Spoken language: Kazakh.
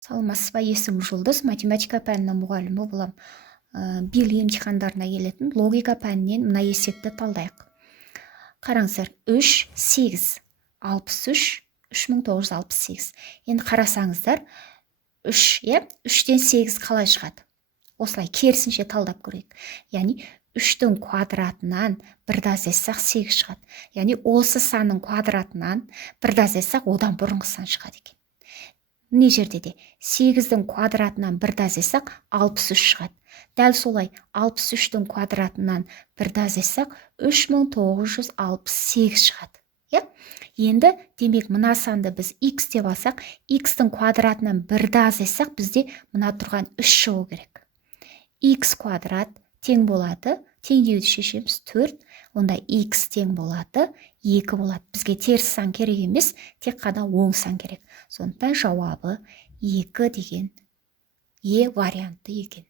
Саламатсыз ба, есімім Жұлдыз, математика пәнінің мұғалімі болам. Бел емтихандарына келетін логика пәнінен мына есепті талдайық. Қараңыздар, 3, 8, 63, 3968. Енді қарасаңыздар, 3, 3-тен 8 қалай шығады? Осылай керісінше талдап көрейік. Яғни 3-тің квадратынан 1-ді азайтсақ 8 шығады. Яғни осы санның квадратынан 1-ді азайтсақ одан бұрынғы сан шығады екен. Мына жерде де 8-дің квадратынан 1-ді азайтсақ 63 шығады. Дәл солай 63-тің квадратынан 1-ді азайтсақ 3968 шығады. Енді демек мына санды біз x деп алсақ, x-тің квадратынан 1-ді азайтсақ бізде мына тұрған 3 шығу керек. X квадрат тең болады, теңдеуді шешеміз 4, онда x тең болады, 2 болады. Бізге теріс сан керек емес, тек қана оң сан керек. Сондықтан жауабы 2 деген варианты екен.